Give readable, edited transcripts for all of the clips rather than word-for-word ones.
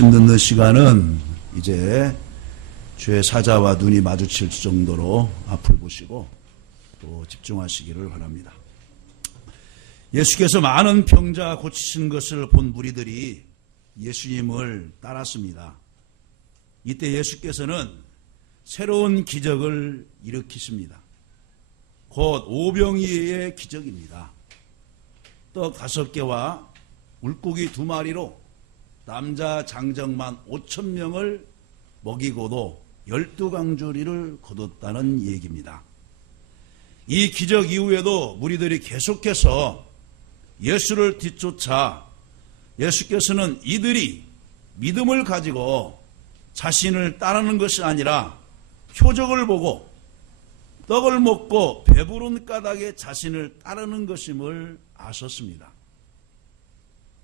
말씀 듣는 시간은 이제 주의 사자와 눈이 마주칠 정도로 앞을 보시고 또 집중하시기를 바랍니다. 예수께서 많은 병자 고치신 것을 본 무리들이 예수님을 따랐습니다. 이때 예수께서는 새로운 기적을 일으키십니다. 곧 오병이어의 기적입니다. 떡 5개와 물고기 2마리로 남자 장정만 5,000명을 먹이고도 12강주리를 거뒀다는 얘기입니다. 이 기적 이후에도 무리들이 계속해서 예수를 뒤쫓아 예수께서는 이들이 믿음을 가지고 자신을 따르는 것이 아니라 표적을 보고 떡을 먹고 배부른 까닭에 자신을 따르는 것임을 아셨습니다.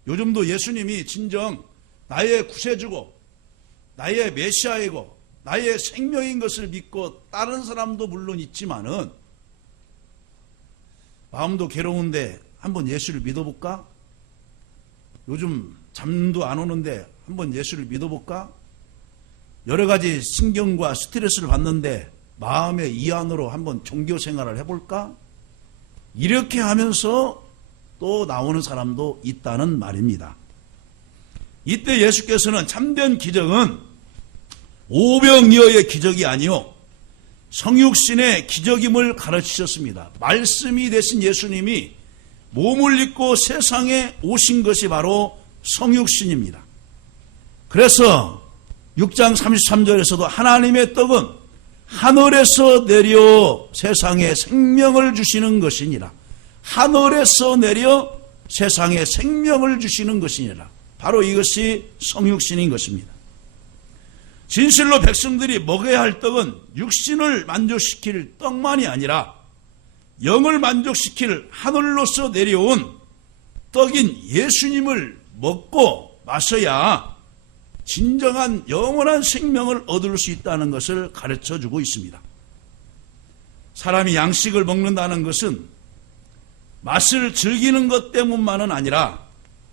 요즘도 예수님이 진정 나의 구세주고 나의 메시아이고 나의 생명인 것을 믿고 다른 사람도 물론 있지만은 마음도 괴로운데 한번 예수를 믿어볼까? 요즘 잠도 안 오는데 한번 예수를 믿어볼까? 여러 가지 신경과 스트레스를 받는데 마음의 이안으로 한번 종교 생활을 해볼까? 이렇게 하면서 또 나오는 사람도 있다는 말입니다. 이때 예수께서는 참된 기적은 오병이어의 기적이 아니요 성육신의 기적임을 가르치셨습니다. 말씀이 되신 예수님이 몸을 입고 세상에 오신 것이 바로 성육신입니다. 그래서 6장 33절에서도 하나님의 떡은 하늘에서 내려 세상에 생명을 주시는 것이니라. 하늘에서 내려 세상에 생명을 주시는 것이니라. 바로 이것이 성육신인 것입니다. 진실로 백성들이 먹어야 할 떡은 육신을 만족시킬 떡만이 아니라 영을 만족시킬 하늘로서 내려온 떡인 예수님을 먹고 마셔야 진정한 영원한 생명을 얻을 수 있다는 것을 가르쳐주고 있습니다. 사람이 양식을 먹는다는 것은 맛을 즐기는 것 때문만은 아니라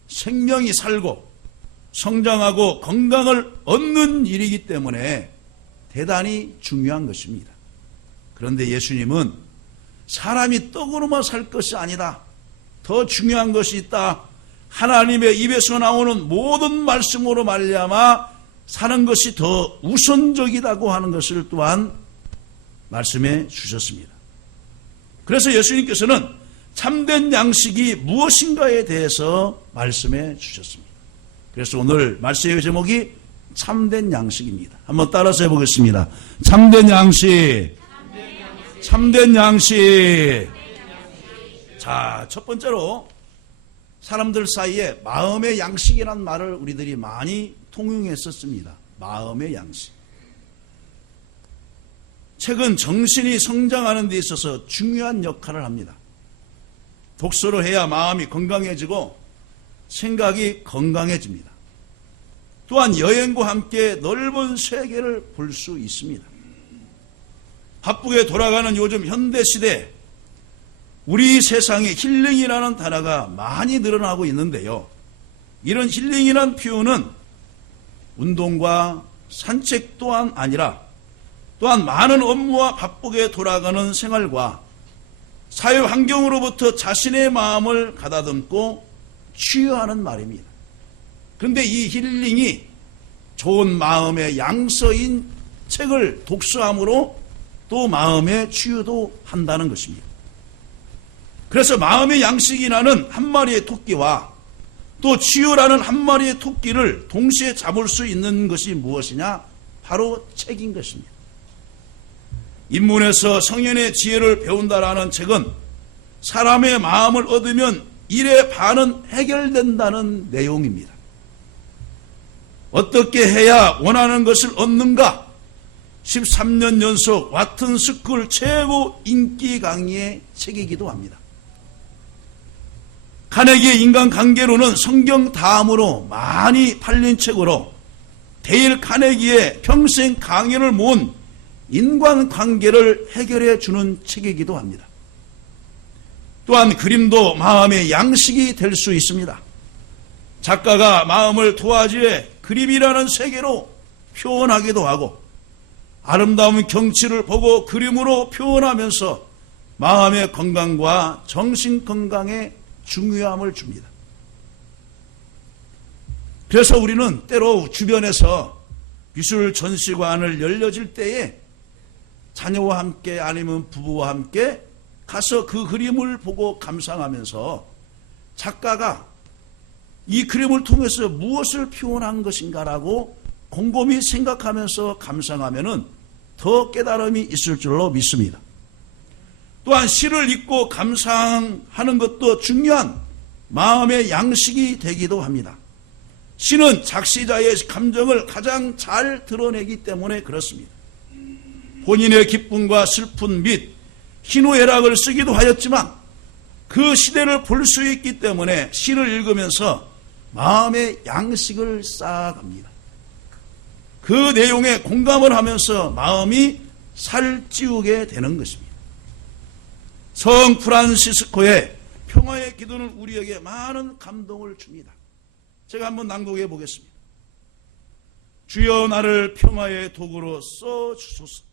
생명이 살고 성장하고 건강을 얻는 일이기 때문에 대단히 중요한 것입니다. 그런데 예수님은 사람이 떡으로만 살 것이 아니다. 더 중요한 것이 있다. 하나님의 입에서 나오는 모든 말씀으로 말미암아 사는 것이 더 우선적이라고 하는 것을 또한 말씀해 주셨습니다. 그래서 예수님께서는 참된 양식이 무엇인가에 대해서 말씀해 주셨습니다. 그래서 오늘 말씀의 제목이 참된 양식입니다. 한번 따라서 해보겠습니다. 참된 양식. 참된 양식. 자, 첫 번째로 사람들 사이에 마음의 양식이라는 말을 우리들이 많이 통용했었습니다. 마음의 양식. 책은 정신이 성장하는 데 있어서 중요한 역할을 합니다. 독서를 해야 마음이 건강해지고 생각이 건강해집니다. 또한 여행과 함께 넓은 세계를 볼 수 있습니다. 바쁘게 돌아가는 요즘 현대시대 우리 세상에 힐링이라는 단어가 많이 늘어나고 있는데요. 이런 힐링이라는 표현은 운동과 산책 또한 아니라 또한 많은 업무와 바쁘게 돌아가는 생활과 사회 환경으로부터 자신의 마음을 가다듬고 치유하는 말입니다. 그런데 이 힐링이 좋은 마음의 양서인 책을 독서함으로 또 마음의 치유도 한다는 것입니다. 그래서 마음의 양식이라는 한 마리의 토끼와 또 치유라는 한 마리의 토끼를 동시에 잡을 수 있는 것이 무엇이냐? 바로 책인 것입니다. 인문에서 성현의 지혜를 배운다라는 책은 사람의 마음을 얻으면 일의 반은 해결된다는 내용입니다. 어떻게 해야 원하는 것을 얻는가? 13년 연속 와튼 스쿨 최고 인기 강의의 책이기도 합니다. 카네기의 인간관계론은 성경 다음으로 많이 팔린 책으로 데일 카네기의 평생 강연을 모은 인간관계를 해결해 주는 책이기도 합니다. 또한 그림도 마음의 양식이 될 수 있습니다. 작가가 마음을 도화지에 그림이라는 세계로 표현하기도 하고 아름다운 경치를 보고 그림으로 표현하면서 마음의 건강과 정신 건강에 중요함을 줍니다. 그래서 우리는 때로 주변에서 미술 전시관을 열려질 때에 자녀와 함께 아니면 부부와 함께 가서 그 그림을 보고 감상하면서 작가가 이 그림을 통해서 무엇을 표현한 것인가라고 곰곰이 생각하면서 감상하면은 더 깨달음이 있을 줄로 믿습니다. 또한 시를 읽고 감상하는 것도 중요한 마음의 양식이 되기도 합니다. 시는 작시자의 감정을 가장 잘 드러내기 때문에 그렇습니다. 본인의 기쁨과 슬픔 및 희노애락을 쓰기도 하였지만 그 시대를 볼 수 있기 때문에 시를 읽으면서 마음의 양식을 쌓아갑니다. 그 내용에 공감을 하면서 마음이 살찌우게 되는 것입니다. 성 프란시스코의 평화의 기도는 우리에게 많은 감동을 줍니다. 제가 한번 낭독해 보겠습니다. 주여 나를 평화의 도구로 써주소서.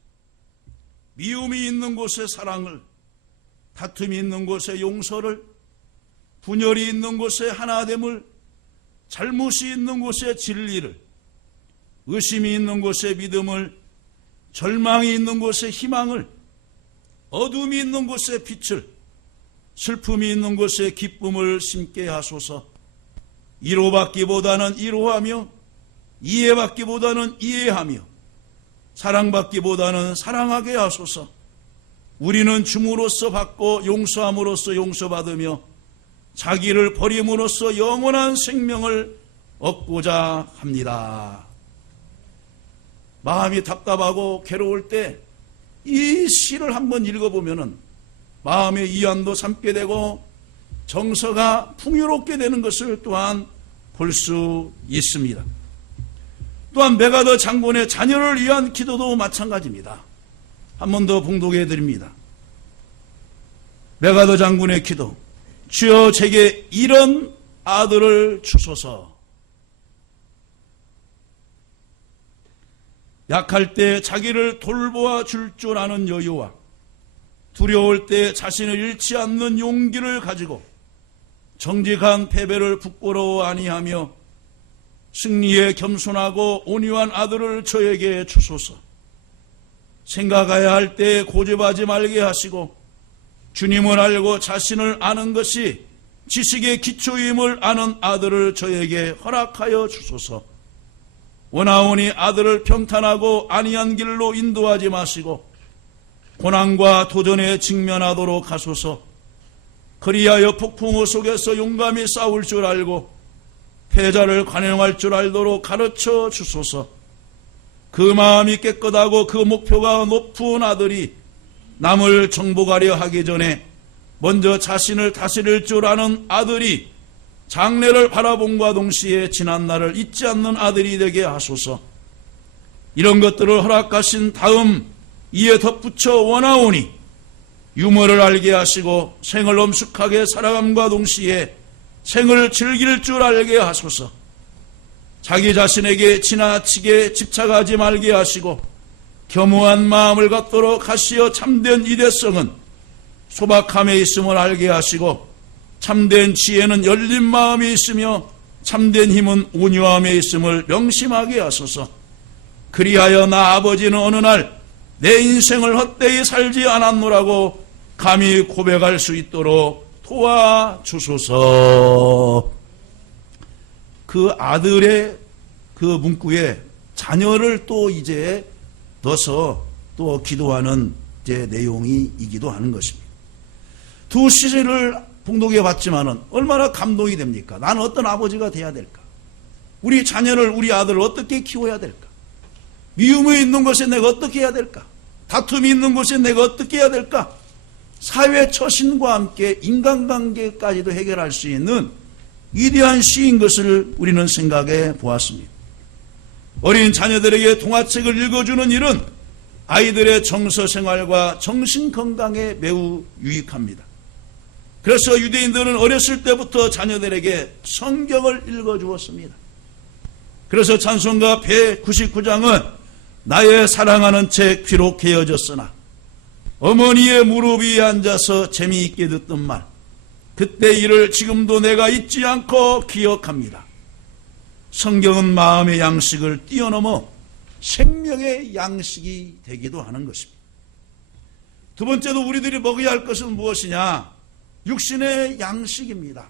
미움이 있는 곳에 사랑을, 다툼이 있는 곳에 용서를, 분열이 있는 곳에 하나됨을, 잘못이 있는 곳에 진리를, 의심이 있는 곳에 믿음을, 절망이 있는 곳에 희망을, 어둠이 있는 곳에 빛을, 슬픔이 있는 곳에 기쁨을 심게 하소서. 위로받기보다는 위로하며 이해받기보다는 이해하며 사랑받기보다는 사랑하게 하소서. 우리는 줌으로써 받고 용서함으로써 용서받으며 자기를 버림으로써 영원한 생명을 얻고자 합니다. 마음이 답답하고 괴로울 때 이 시를 한번 읽어보면 마음의 이안도 삼게 되고 정서가 풍요롭게 되는 것을 또한 볼 수 있습니다. 또한 메가더 장군의 자녀를 위한 기도도 마찬가지입니다. 한 번 더 봉독해 드립니다. 메가더 장군의 기도. 주여 제게 이런 아들을 주소서. 약할 때 자기를 돌보아 줄 줄 아는 여유와 두려울 때 자신을 잃지 않는 용기를 가지고 정직한 패배를 부끄러워 아니하며 승리에 겸손하고 온유한 아들을 저에게 주소서. 생각해야 할 때 고집하지 말게 하시고 주님을 알고 자신을 아는 것이 지식의 기초임을 아는 아들을 저에게 허락하여 주소서. 원하오니 아들을 평탄하고 안이한 길로 인도하지 마시고 고난과 도전에 직면하도록 하소서. 그리하여 폭풍우 속에서 용감히 싸울 줄 알고 패자를 관용할 줄 알도록 가르쳐 주소서. 그 마음이 깨끗하고 그 목표가 높은 아들이 남을 정복하려 하기 전에 먼저 자신을 다스릴 줄 아는 아들이 장래를 바라봄과 동시에 지난 날을 잊지 않는 아들이 되게 하소서. 이런 것들을 허락하신 다음 이에 덧붙여 원하오니 유머를 알게 하시고 생을 엄숙하게 살아감과 동시에 생을 즐길 줄 알게 하소서. 자기 자신에게 지나치게 집착하지 말게 하시고 겸허한 마음을 갖도록 하시어 참된 이대성은 소박함에 있음을 알게 하시고 참된 지혜는 열린 마음이 있으며 참된 힘은 온유함에 있음을 명심하게 하소서. 그리하여 나 아버지는 어느 날 내 인생을 헛되이 살지 않았노라고 감히 고백할 수 있도록 도와주소서. 그 아들의 그 문구에 자녀를 또 이제 넣어서 또 기도하는 이제 내용이기도 하는 것입니다. 두 시를 봉독해 봤지만은 얼마나 감동이 됩니까? 나는 어떤 아버지가 돼야 될까? 우리 자녀를, 우리 아들을 어떻게 키워야 될까? 미움이 있는 곳에 내가 어떻게 해야 될까? 다툼이 있는 곳에 내가 어떻게 해야 될까? 사회 처신과 함께 인간관계까지도 해결할 수 있는 위대한 시인 것을 우리는 생각해 보았습니다. 어린 자녀들에게 동화책을 읽어주는 일은 아이들의 정서 생활과 정신 건강에 매우 유익합니다. 그래서 유대인들은 어렸을 때부터 자녀들에게 성경을 읽어주었습니다. 그래서 찬송가 199장은 나의 사랑하는 채 귀로 개어졌으나 어머니의 무릎 위에 앉아서 재미있게 듣던 말, 그때 일을 지금도 내가 잊지 않고 기억합니다. 성경은 마음의 양식을 뛰어넘어 생명의 양식이 되기도 하는 것입니다. 두 번째로 우리들이 먹어야 할 것은 무엇이냐? 육신의 양식입니다.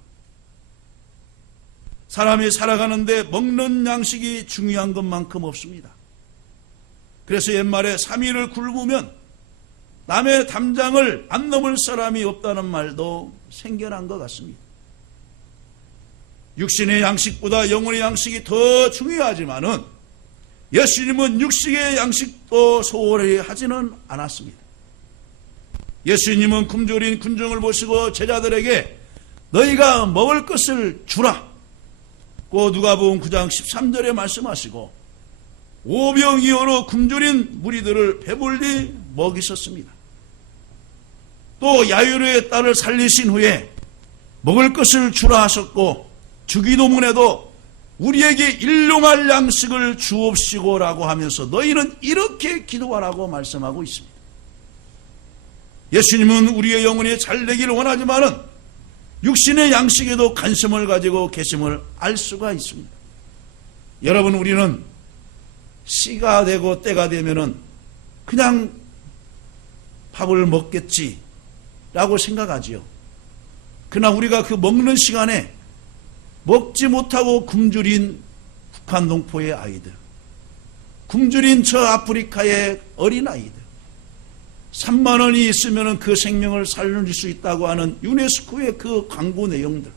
사람이 살아가는데 먹는 양식이 중요한 것만큼 없습니다. 그래서 옛말에 3일을 굶으면 남의 담장을 안 넘을 사람이 없다는 말도 생겨난 것 같습니다. 육신의 양식보다 영혼의 양식이 더 중요하지만은 예수님은 육식의 양식도 소홀히 하지는 않았습니다. 예수님은 굶주린 군중을 보시고 제자들에게 너희가 먹을 것을 주라 고 누가복음 9장 13절에 말씀하시고 오병이어로 굶주린 무리들을 배불리 먹이셨습니다. 또 야이로의 딸을 살리신 후에 먹을 것을 주라 하셨고 주기도문에도 우리에게 일용할 양식을 주옵시고라고 하면서 너희는 이렇게 기도하라고 말씀하고 있습니다. 예수님은 우리의 영혼이 잘 되기를 원하지만은 육신의 양식에도 관심을 가지고 계심을 알 수가 있습니다. 여러분, 우리는 씨가 되고 때가 되면은 그냥 밥을 먹겠지라고 생각하지요. 그러나 우리가 그 먹는 시간에 먹지 못하고 굶주린 북한 동포의 아이들, 굶주린 저 아프리카의 어린아이들, 3만 원이 있으면 그 생명을 살릴 수 있다고 하는 유네스코의 그 광고 내용들,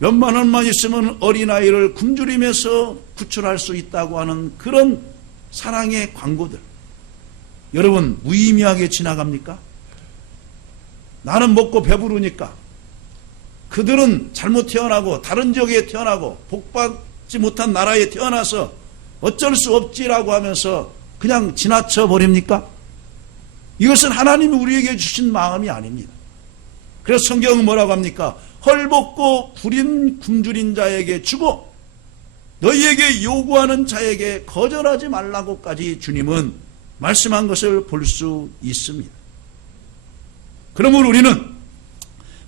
몇만 원만 있으면 어린아이를 굶주리면서 구출할 수 있다고 하는 그런 사랑의 광고들, 여러분 무의미하게 지나갑니까? 나는 먹고 배부르니까, 그들은 잘못 태어나고 다른 지역에 태어나고 복받지 못한 나라에 태어나서 어쩔 수 없지라고 하면서 그냥 지나쳐 버립니까? 이것은 하나님이 우리에게 주신 마음이 아닙니다. 그래서 성경은 뭐라고 합니까? 헐벗고 굶주린 자에게 주고 너희에게 요구하는 자에게 거절하지 말라고까지 주님은 말씀한 것을 볼 수 있습니다. 그러므로 우리는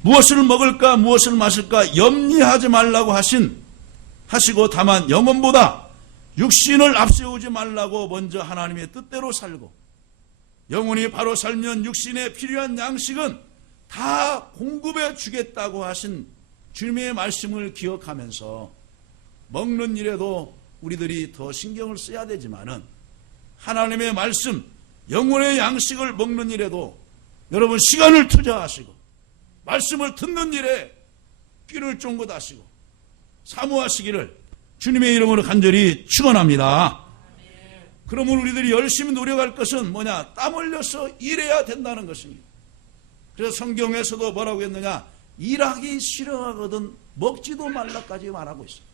무엇을 먹을까 무엇을 마실까 염려하지 말라고 하시고 다만 영혼보다 육신을 앞세우지 말라고 먼저 하나님의 뜻대로 살고, 영혼이 바로 살면 육신에 필요한 양식은 다 공급해 주겠다고 하신 주님의 말씀을 기억하면서 먹는 일에도 우리들이 더 신경을 써야 되지만은 하나님의 말씀, 영혼의 양식을 먹는 일에도 여러분 시간을 투자하시고 말씀을 듣는 일에 귀를 쫑긋 하시고 사모하시기를 주님의 이름으로 간절히 축원합니다. 그러면 우리들이 열심히 노력할 것은 뭐냐? 땀 흘려서 일해야 된다는 것입니다. 그래서 성경에서도 뭐라고 했느냐? 일하기 싫어하거든 먹지도 말라까지 말하고 있습니다.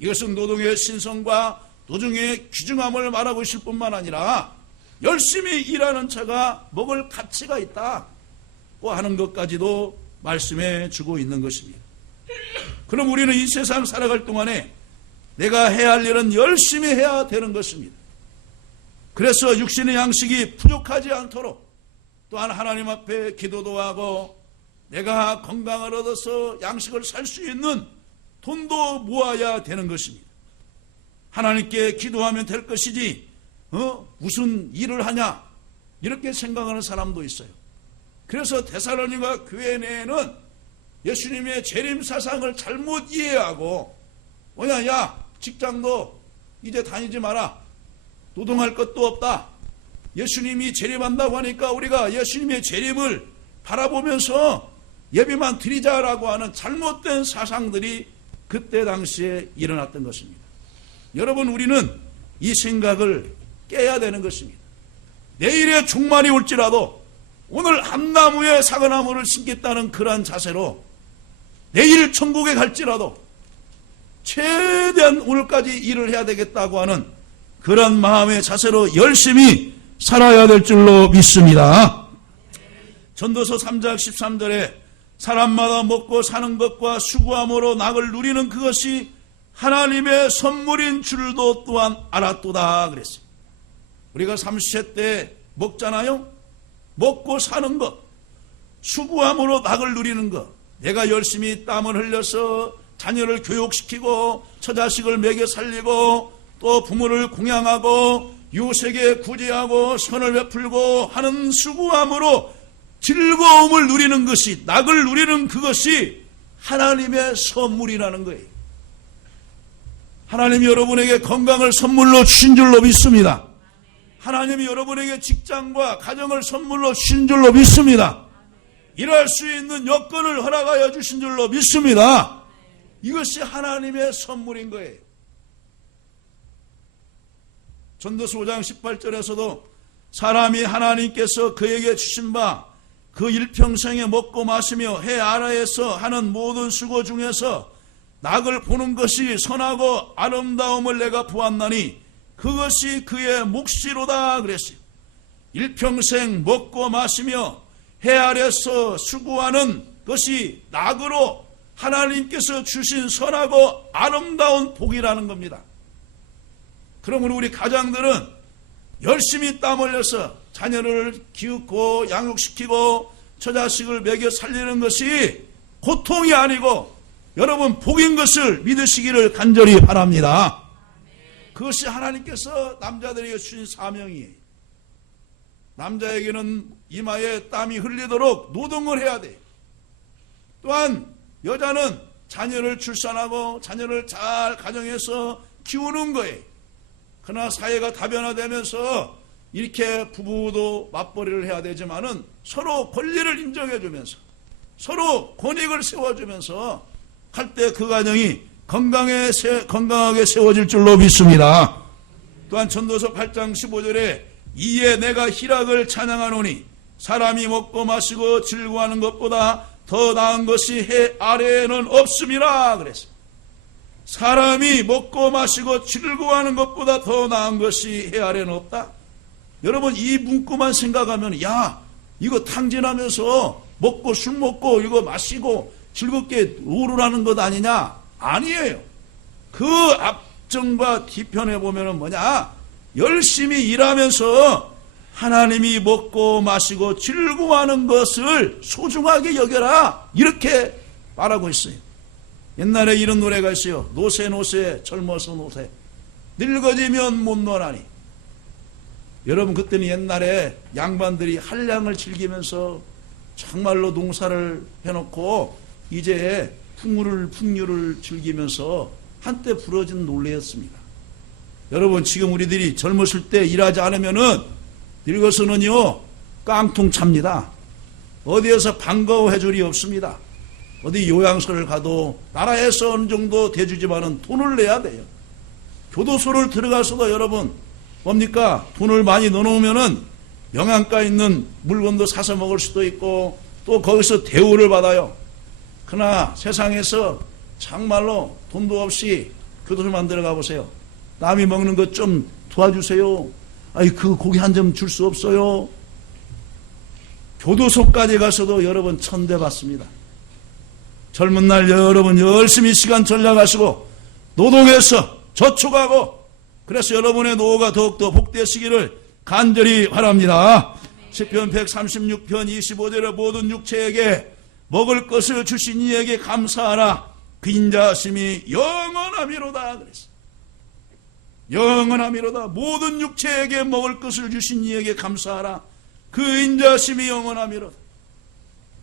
이것은 노동의 신성과 노동의 귀중함을 말하고 있을 뿐만 아니라 열심히 일하는 자가 먹을 가치가 있다고 하는 것까지도 말씀해 주고 있는 것입니다. 그럼 우리는 이 세상 살아갈 동안에 내가 해야 할 일은 열심히 해야 되는 것입니다. 그래서 육신의 양식이 부족하지 않도록 또한 하나님 앞에 기도도 하고 내가 건강을 얻어서 양식을 살 수 있는 돈도 모아야 되는 것입니다. 하나님께 기도하면 될 것이지 무슨 일을 하냐 이렇게 생각하는 사람도 있어요. 그래서 데살로니가 교회 내에는 예수님의 재림 사상을 잘못 이해하고 뭐냐, 야 직장도 이제 다니지 마라, 노동할 것도 없다, 예수님이 재림한다고 하니까 우리가 예수님의 재림을 바라보면서 예배만 드리자라고 하는 잘못된 사상들이 그때 당시에 일어났던 것입니다. 여러분, 우리는 이 생각을 깨야 되는 것입니다. 내일의 종말이 올지라도 오늘 한 나무에 사과나무를 심겠다는 그러한 자세로 내일 천국에 갈지라도 최대한 오늘까지 일을 해야 되겠다고 하는 그런 마음의 자세로 열심히 살아야 될 줄로 믿습니다. 전도서 3장 13절에 사람마다 먹고 사는 것과 수고함으로 낙을 누리는 그것이 하나님의 선물인 줄도 또한 알았도다 그랬어요. 우리가 30세 때 먹잖아요. 먹고 사는 것, 수고함으로 낙을 누리는 것, 내가 열심히 땀을 흘려서 자녀를 교육시키고 처자식을 먹여 살리고 또 부모를 공양하고 이웃에게 구제하고 선을 베풀고 하는 수고함으로 즐거움을 누리는 것이, 낙을 누리는 그것이 하나님의 선물이라는 거예요. 하나님이 여러분에게 건강을 선물로 주신 줄로 믿습니다. 하나님이 여러분에게 직장과 가정을 선물로 주신 줄로 믿습니다. 일할 수 있는 여건을 허락하여 주신 줄로 믿습니다. 이것이 하나님의 선물인 거예요. 전도서 5장 18절에서도 사람이 하나님께서 그에게 주신 바 그 일평생에 먹고 마시며 해 아래에서 하는 모든 수고 중에서 낙을 보는 것이 선하고 아름다움을 내가 보았나니 그것이 그의 몫이로다 그랬어요. 일평생 먹고 마시며 해 아래에서 수고하는 것이 낙으로 하나님께서 주신 선하고 아름다운 복이라는 겁니다. 그러므로 우리 가장들은 열심히 땀 흘려서 자녀를 키우고 양육시키고 처자식을 먹여 살리는 것이 고통이 아니고 여러분 복인 것을 믿으시기를 간절히 바랍니다. 그것이 하나님께서 남자들에게 주신 사명이에요. 남자에게는 이마에 땀이 흘리도록 노동을 해야 돼요. 또한 여자는 자녀를 출산하고 자녀를 잘 가정에서 키우는 거예요. 그러나 사회가 다변화되면서 이렇게 부부도 맞벌이를 해야 되지만은 서로 권리를 인정해주면서 서로 권익을 세워주면서 할 때 그 가정이 건강하게 세워질 줄로 믿습니다. 또한 전도서 8장 15절에 이에 내가 희락을 찬양하노니 사람이 먹고 마시고 즐거워하는 것보다 더 나은 것이 해 아래에는 없음이라 그랬어요. 사람이 먹고 마시고 즐거워하는 것보다 더 나은 것이 해 아래에는 없다. 여러분 이 문구만 생각하면 야 이거 탕진하면서 먹고 술 먹고 이거 마시고 즐겁게 우울하는 것 아니냐? 아니에요. 그 앞전과 뒤편에 보면은 뭐냐? 열심히 일하면서 하나님이 먹고 마시고 즐거워하는 것을 소중하게 여겨라 이렇게 말하고 있어요. 옛날에 이런 노래가 있어요. 노세 노세 젊어서 노세 늙어지면 못 노나니. 여러분 그때는 옛날에 양반들이 한량을 즐기면서 정말로 농사를 해놓고 이제 풍류를 즐기면서 한때 부러진 논리였습니다. 여러분 지금 우리들이 젊었을 때 일하지 않으면은 늙어서는요 깡통 찹니다. 어디에서 반가워해 줄이 없습니다. 어디 요양소를 가도 나라에서 어느 정도 대주지만은 돈을 내야 돼요. 교도소를 들어가서도 여러분 뭡니까? 돈을 많이 넣어놓으면은 영양가 있는 물건도 사서 먹을 수도 있고 또 거기서 대우를 받아요. 그러나 세상에서 정말로 돈도 없이 교도소만 들어가 보세요. 남이 먹는 것 좀 도와주세요. 아이 그 고기 한 점 줄 수 없어요. 교도소까지 가서도 여러분 천대받습니다. 젊은 날 여러분 열심히 시간 전략하시고 노동해서 저축하고 그래서 여러분의 노후가 더욱더 복되시기를 간절히 바랍니다. 시편 136편 25절에 모든 육체에게 먹을 것을 주신 이에게 감사하라. 그 인자하심이 영원함이로다 그랬어요. 영원함이로다. 모든 육체에게 먹을 것을 주신 이에게 감사하라. 그 인자하심이 영원함이로다.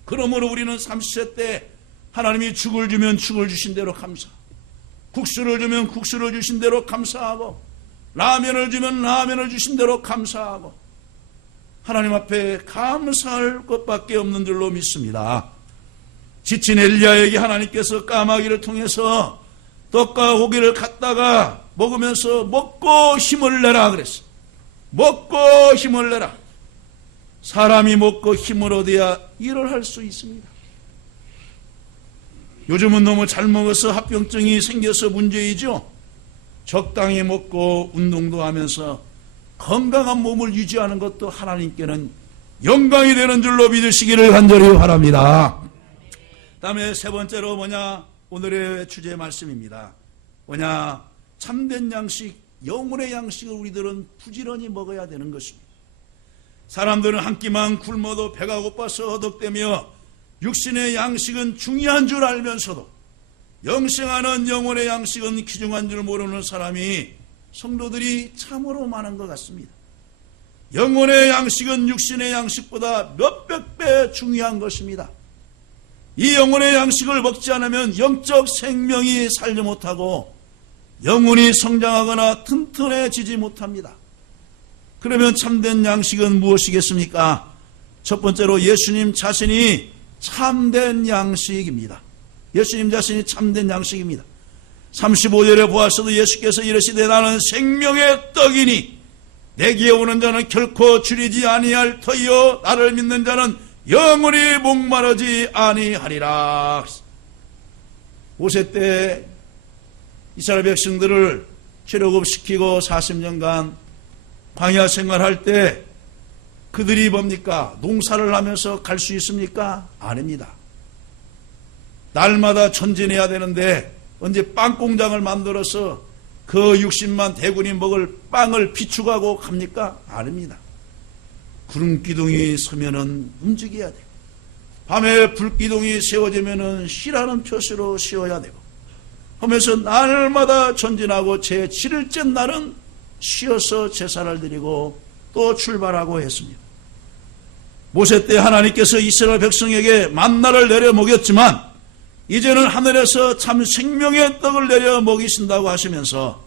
그러므로 우리는 30세 때 하나님이 죽을 주면 죽을 주신 대로 감사하고 국수를 주면 국수를 주신 대로 감사하고 라면을 주면 라면을 주신 대로 감사하고 하나님 앞에 감사할 것밖에 없는 줄로 믿습니다. 지친 엘리야에게 하나님께서 까마귀를 통해서 떡과 고기를 갖다가 먹으면서 먹고 힘을 내라 그랬어요. 먹고 힘을 내라. 사람이 먹고 힘을 얻어야 일을 할 수 있습니다. 요즘은 너무 잘 먹어서 합병증이 생겨서 문제이죠. 적당히 먹고 운동도 하면서 건강한 몸을 유지하는 것도 하나님께는 영광이 되는 줄로 믿으시기를 간절히 바랍니다. 다음에 세 번째로 뭐냐? 오늘의 주제 말씀입니다. 뭐냐? 참된 양식, 영혼의 양식을 우리들은 부지런히 먹어야 되는 것입니다. 사람들은 한 끼만 굶어도 배가 고파서 허덕대며 육신의 양식은 중요한 줄 알면서도 영생하는 영혼의 양식은 귀중한 줄 모르는 사람이, 성도들이 참으로 많은 것 같습니다. 영혼의 양식은 육신의 양식보다 몇백 배 중요한 것입니다. 이 영혼의 양식을 먹지 않으면 영적 생명이 살지 못하고 영혼이 성장하거나 튼튼해지지 못합니다. 그러면 참된 양식은 무엇이겠습니까? 첫 번째로 예수님 자신이 참된 양식입니다. 예수님 자신이 참된 양식입니다. 35절에 보아서도 예수께서 이르시되 나는 생명의 떡이니 내게 오는 자는 결코 줄이지 아니할 터이요 나를 믿는 자는 영원히 목마르지 아니하리라. 모세 때 이스라엘 백성들을 출애굽시키고 40년간 광야 생활할 때 그들이 뭡니까? 농사를 하면서 갈 수 있습니까? 아닙니다. 날마다 전진해야 되는데 언제 빵 공장을 만들어서 그 60만 대군이 먹을 빵을 비축하고 갑니까? 아닙니다. 구름기둥이 서면은 움직여야 되고, 밤에 불기둥이 세워지면은 쉬라는 표시로 쉬어야 되고, 하면서 날마다 전진하고 제 7일째 날은 쉬어서 제사를 드리고 또 출발하고 했습니다. 모세 때 하나님께서 이스라엘 백성에게 만나를 내려 먹였지만 이제는 하늘에서 참 생명의 떡을 내려 먹이신다고 하시면서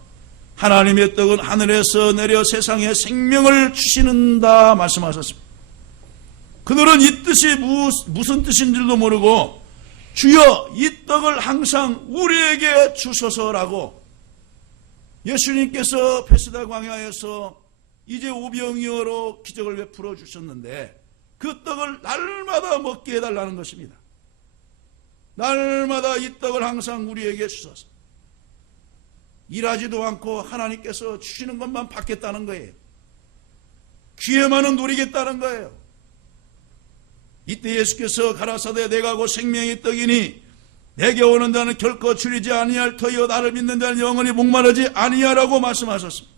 하나님의 떡은 하늘에서 내려 세상에 생명을 주시는다 말씀하셨습니다. 그들은 이 뜻이 무슨 뜻인 줄도 모르고 주여 이 떡을 항상 우리에게 주소서라고 예수님께서 베스다 광야에서 이제 오병이어로 기적을 베풀어 주셨는데 그 떡을 날마다 먹게 해달라는 것입니다. 날마다 이 떡을 항상 우리에게 주소서. 일하지도 않고 하나님께서 주시는 것만 받겠다는 거예요. 기회만은 누리겠다는 거예요. 이때 예수께서 가라사대 내가 곧 생명의 떡이니 내게 오는 자는 결코 줄이지 아니할 터이요 나를 믿는 자는 영원히 목마르지 아니하라고 말씀하셨습니다.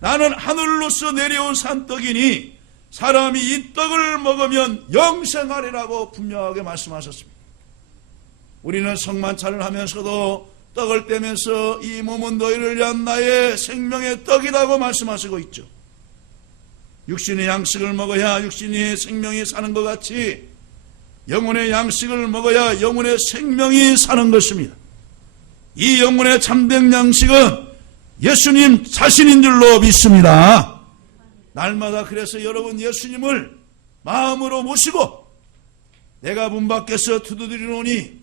나는 하늘로서 내려온 산떡이니 사람이 이 떡을 먹으면 영생하리라고 분명하게 말씀하셨습니다. 우리는 성만찬을 하면서도 떡을 떼면서 이 몸은 너희를 위한 나의 생명의 떡이라고 말씀하시고 있죠. 육신의 양식을 먹어야 육신의 생명이 사는 것 같이 영혼의 양식을 먹어야 영혼의 생명이 사는 것입니다. 이 영혼의 참된 양식은 예수님 자신인 줄로 믿습니다. 날마다 그래서 여러분 예수님을 마음으로 모시고 내가 문 밖에서 두드리노니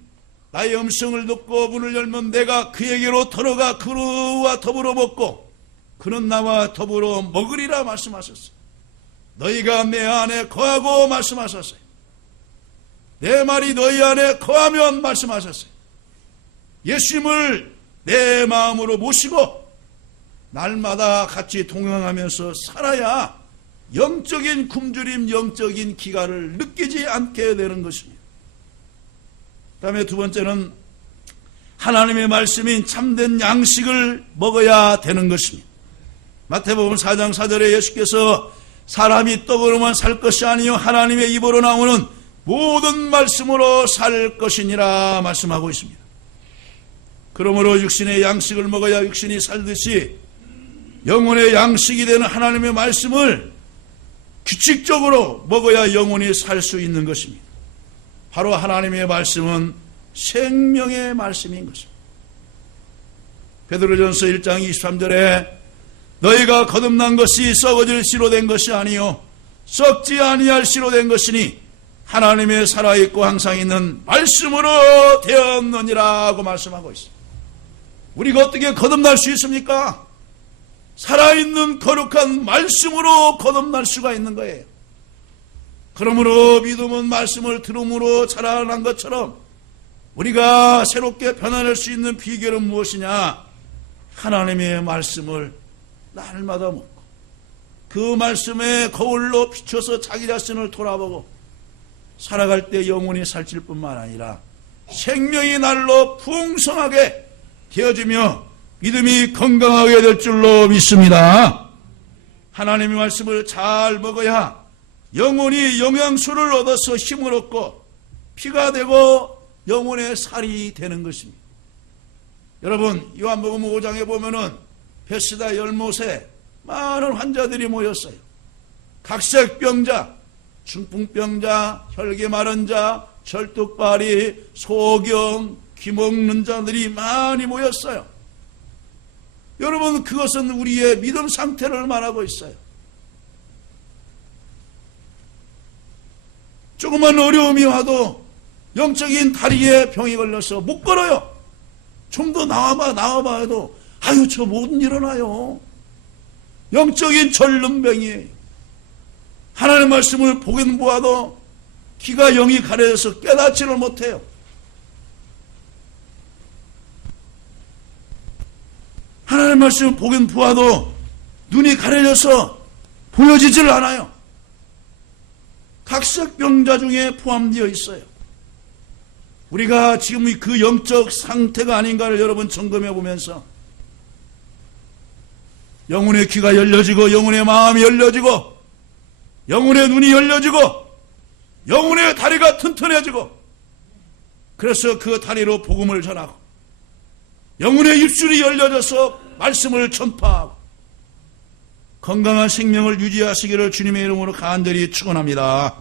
나의 음성을 듣고 문을 열면 내가 그에게로 들어가 그와 더불어 먹고 그는 나와 더불어 먹으리라 말씀하셨어요. 너희가 내 안에 거하고 말씀하셨어요. 내 말이 너희 안에 거하면 말씀하셨어요. 예수님을 내 마음으로 모시고 날마다 같이 동행하면서 살아야 영적인 굶주림, 영적인 기가를 느끼지 않게 되는 것입니다. 그 다음에 두 번째는 하나님의 말씀인 참된 양식을 먹어야 되는 것입니다. 마태복음 4장 4절에 예수께서 사람이 떡으로만 살 것이 아니요 하나님의 입으로 나오는 모든 말씀으로 살 것이니라 말씀하고 있습니다. 그러므로 육신의 양식을 먹어야 육신이 살듯이 영혼의 양식이 되는 하나님의 말씀을 규칙적으로 먹어야 영혼이 살 수 있는 것입니다. 바로 하나님의 말씀은 생명의 말씀인 것입니다. 베드로전서 1장 23절에 너희가 거듭난 것이 썩어질 씨로 된 것이 아니요 썩지 아니할 씨로 된 것이니 하나님의 살아있고 항상 있는 말씀으로 되었느니라고 말씀하고 있습니다. 우리가 어떻게 거듭날 수 있습니까? 살아있는 거룩한 말씀으로 거듭날 수가 있는 거예요. 그러므로 믿음은 말씀을 들음으로 자라난 것처럼 우리가 새롭게 변화할 수 있는 비결은 무엇이냐? 하나님의 말씀을 날마다 먹고 그 말씀에 거울로 비춰서 자기 자신을 돌아보고 살아갈 때 영혼이 살찔 뿐만 아니라 생명이 날로 풍성하게 되어지며 믿음이 건강하게 될 줄로 믿습니다. 하나님의 말씀을 잘 먹어야 영혼이 영양소를 얻어서 힘을 얻고 피가 되고 영혼의 살이 되는 것입니다. 여러분, 요한복음 5장에 보면은 베스다 열못에 많은 환자들이 모였어요. 각색병자, 중풍병자, 혈기 마른 자, 절뚝발이, 소경, 기먹는 자들이 많이 모였어요. 여러분, 그것은 우리의 믿음 상태를 말하고 있어요. 조그만 어려움이 와도 영적인 다리에 병이 걸려서 못 걸어요. 좀 더 나와봐 해도 아유, 저 못 일어나요. 영적인 절름병이에요. 하나님의 말씀을 보긴 보아도 귀가 영이 가려져서 깨닫지를 못해요. 하나님의 말씀을 보긴 보아도 눈이 가려져서 보여지질 않아요. 각색병자 중에 포함되어 있어요. 우리가 지금 그 영적 상태가 아닌가를 여러분 점검해 보면서 영혼의 귀가 열려지고 영혼의 마음이 열려지고 영혼의 눈이 열려지고 영혼의 다리가 튼튼해지고 그래서 그 다리로 복음을 전하고 영혼의 입술이 열려져서 말씀을 전파하고 건강한 생명을 유지하시기를 주님의 이름으로 간절히 축원합니다.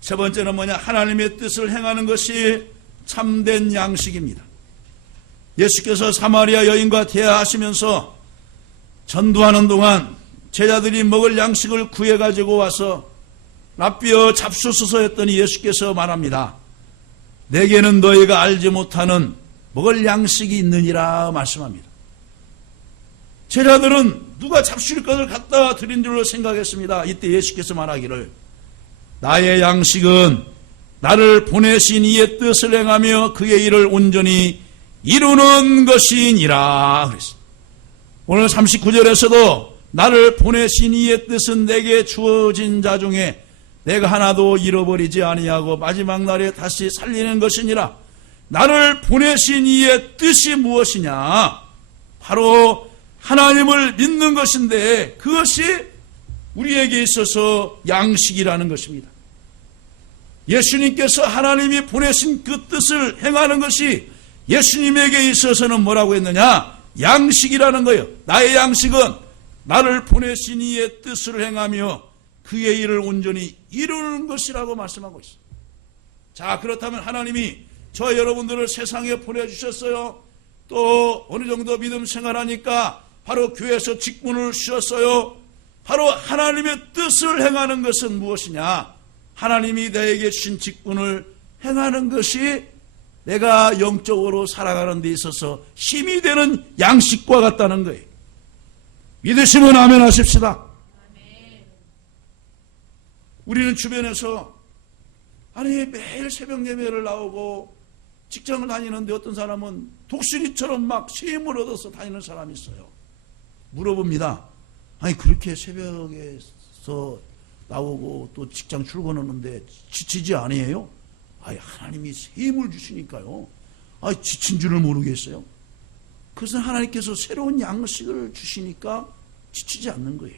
세 번째는 뭐냐? 하나님의 뜻을 행하는 것이 참된 양식입니다. 예수께서 사마리아 여인과 대화하시면서 전도하는 동안 제자들이 먹을 양식을 구해가지고 와서 랍비여 잡수소서 했더니 예수께서 말합니다. 내게는 너희가 알지 못하는 먹을 양식이 있느니라 말씀합니다. 제자들은 누가 잡수일 것을 갖다 드린 줄로 생각했습니다. 이때 예수께서 말하기를 나의 양식은 나를 보내신 이의 뜻을 행하며 그의 일을 온전히 이루는 것이니라 그랬습니다. 오늘 39절에서도 나를 보내신 이의 뜻은 내게 주어진 자 중에 내가 하나도 잃어버리지 아니하고 마지막 날에 다시 살리는 것이니라. 나를 보내신 이의 뜻이 무엇이냐? 바로 하나님을 믿는 것인데 그것이 우리에게 있어서 양식이라는 것입니다. 예수님께서 하나님이 보내신 그 뜻을 행하는 것이 예수님에게 있어서는 뭐라고 했느냐? 양식이라는 거예요. 나의 양식은 나를 보내신 이의 뜻을 행하며 그의 일을 온전히 이루는 것이라고 말씀하고 있어요. 자, 그렇다면 하나님이 저 여러분들을 세상에 보내주셨어요. 또 어느 정도 믿음 생활하니까 바로 교회에서 직분을 주셨어요. 바로 하나님의 뜻을 행하는 것은 무엇이냐? 하나님이 나에게 주신 직분을 행하는 것이 내가 영적으로 살아가는 데 있어서 힘이 되는 양식과 같다는 거예요. 믿으시면 아멘 하십시다. 우리는 주변에서 아니 매일 새벽 예배를 나오고 직장을 다니는데 어떤 사람은 독수리처럼 막 쉼을 얻어서 다니는 사람이 있어요. 물어봅니다. 아니 그렇게 새벽에서 나오고 또 직장 출근하는데 지치지 아니에요? 아니 하나님이 힘을 주시니까요. 아니 지친 줄을 모르겠어요. 그것은 하나님께서 새로운 양식을 주시니까 지치지 않는 거예요.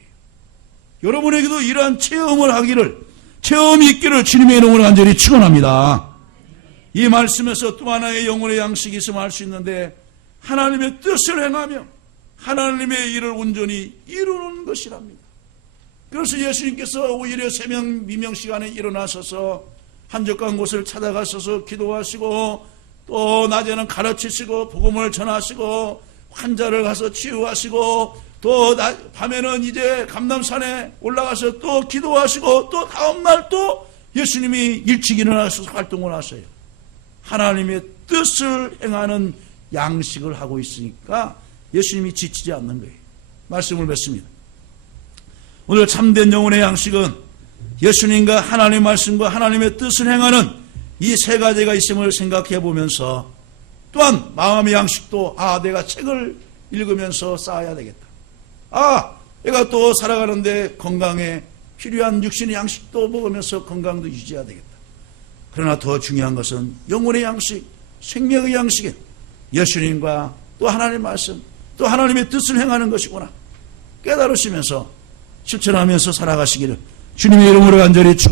여러분에게도 이러한 체험이 있기를 주님의 이름으로 간절히 축원합니다. 이 말씀에서 또 하나의 영혼의 양식이 있으면 알 수 있는데 하나님의 뜻을 행하며 하나님의 일을 온전히 이루는 것이랍니다. 그래서 예수님께서 오히려 새벽 미명 시간에 일어나셔서 한적한 곳을 찾아가셔서 기도하시고 또 낮에는 가르치시고 복음을 전하시고 환자를 가서 치유하시고 또 밤에는 이제 감람산에 올라가서 또 기도하시고 또 다음날 또 예수님이 일찍 일어나셔서 활동을 하셔요. 하나님의 뜻을 행하는 양식을 하고 있으니까 예수님이 지치지 않는 거예요. 말씀을 맺습니다. 오늘 참된 영혼의 양식은 예수님과 하나님의 말씀과 하나님의 뜻을 행하는 이 세 가지가 있음을 생각해 보면서 또한 마음의 양식도 내가 책을 읽으면서 쌓아야 되겠다. 내가 또 살아가는데 건강에 필요한 육신의 양식도 먹으면서 건강도 유지해야 되겠다. 그러나 더 중요한 것은 영혼의 양식, 생명의 양식에 예수님과 또 하나님의 말씀, 또 하나님의 뜻을 행하는 것이구나 깨달으시면서 실천하면서 살아가시기를 주님의 이름으로 간절히 축원합니다.